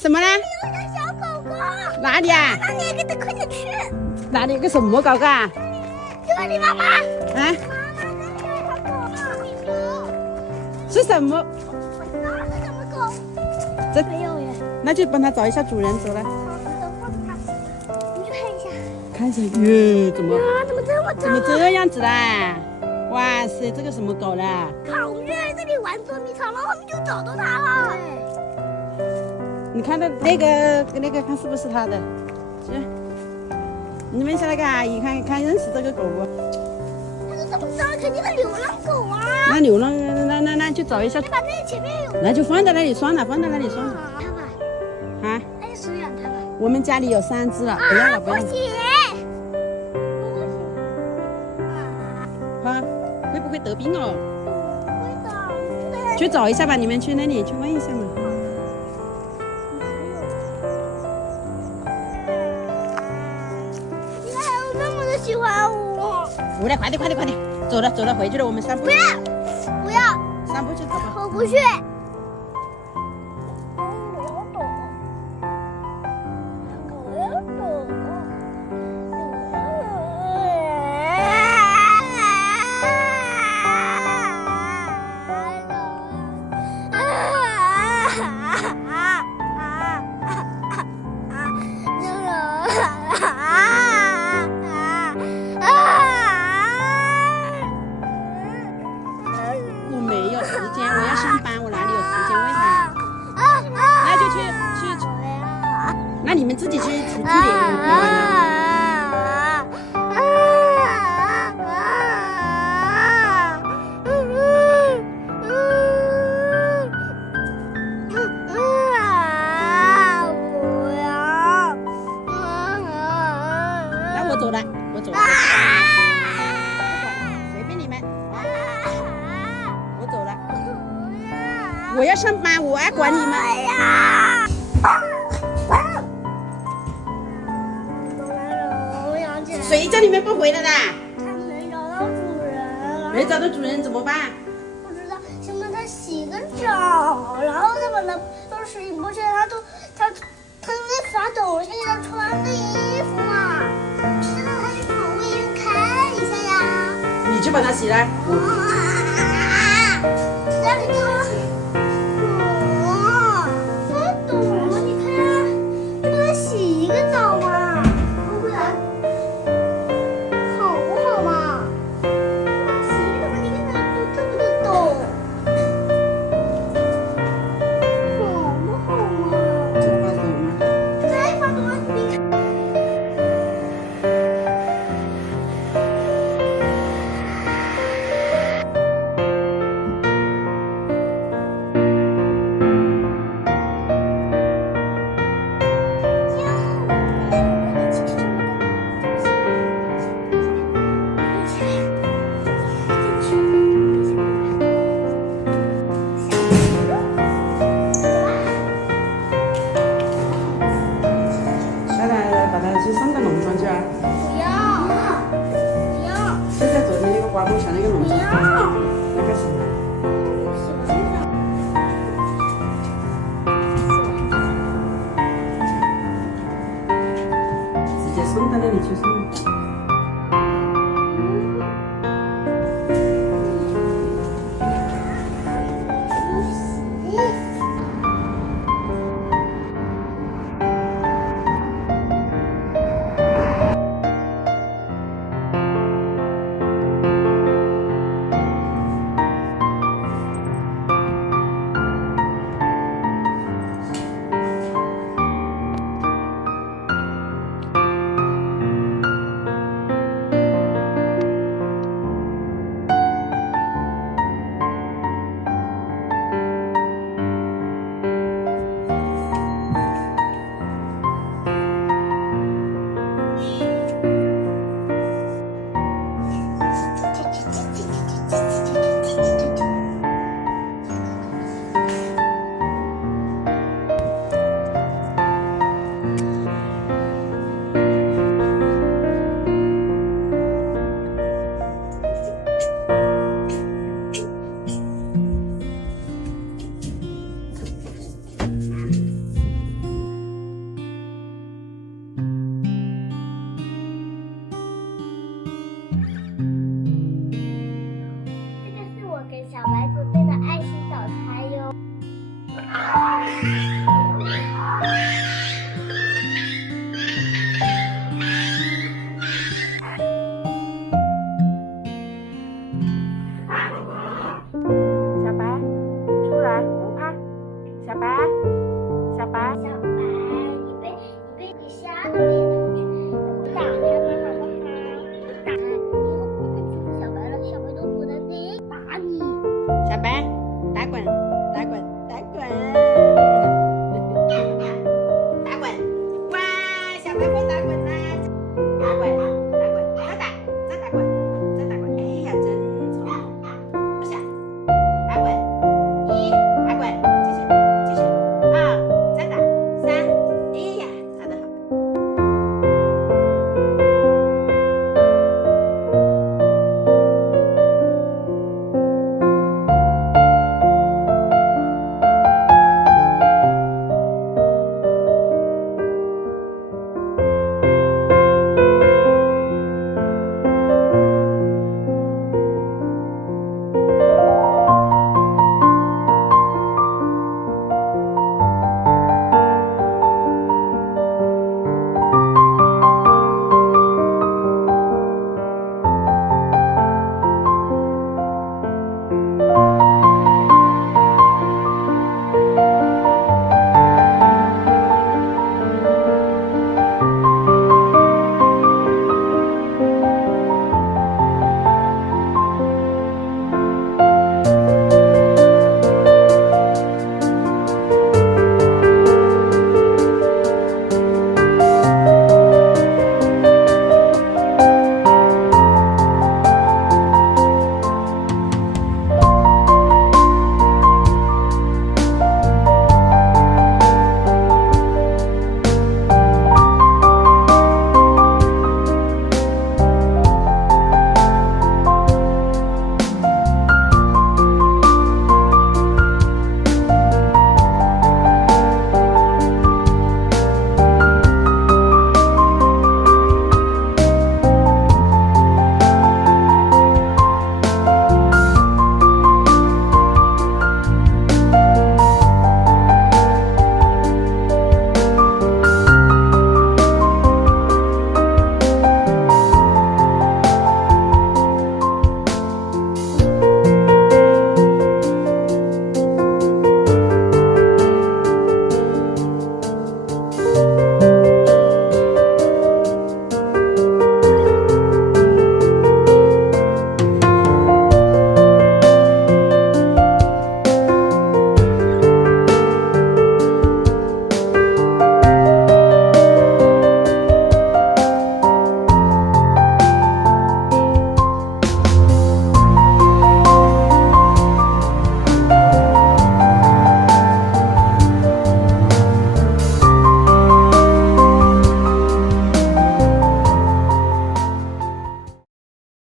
什么呢？有个小狗狗。哪里啊？妈妈，你给它快点吃。哪里有个什么狗狗啊？这里，妈妈。啊？妈妈，这里有条狗狗。是什么？我知道是什么狗。这没有耶。那就帮它找一下主人，走了。等会儿它，你去看一下。看一下，哟，怎么啊，怎么这么脏？这样子啦？哇塞，这个什么狗啦？好，我们就在这里玩捉迷藏，然后我们就找到它了。你看到那个看是不是它的？行，你们下来个阿姨看看认识这个狗不？它是怎么脏？肯定是流浪狗啊！那流浪，那就找一下。你把那前面有。那就放在那里算了，放在那里算了。它吧，啊？那就收养它吧。我们家里有3只了，不要了，不要了。不行。啊，会不会得病哦？会的。去找一下吧，你们去那里去问一下嘛。你还有那么的喜欢我？回来，快点，走了，回去了，我们散步。不要，不要，散步去走吧。我不去。我没有时间，我要上班，我哪里有时间喂它？那就去，那你们自己去理完了。那我走了，我走了。随便你们，我走了。我要上班，我爱管你们。谁叫你们不回来的？他没找到主人。没找到主人怎么办？不知道，先帮它洗个澡，然后再把它倒水过去。它在发抖，先给它穿个衣服嘛。现在它去宠物医院看一下呀。你去把它洗了。让你看，发抖了，你看，就帮它洗一个澡嘛，不会好不好嘛？洗一个澡，你看它就这么的抖，好不好嘛？这发抖吗？再发抖，你看。下来把它去送到农庄去啊！不要，不要，就在昨天那个刮目墙那个农庄。不要，那个什么？不喜欢这直接送到那里去送。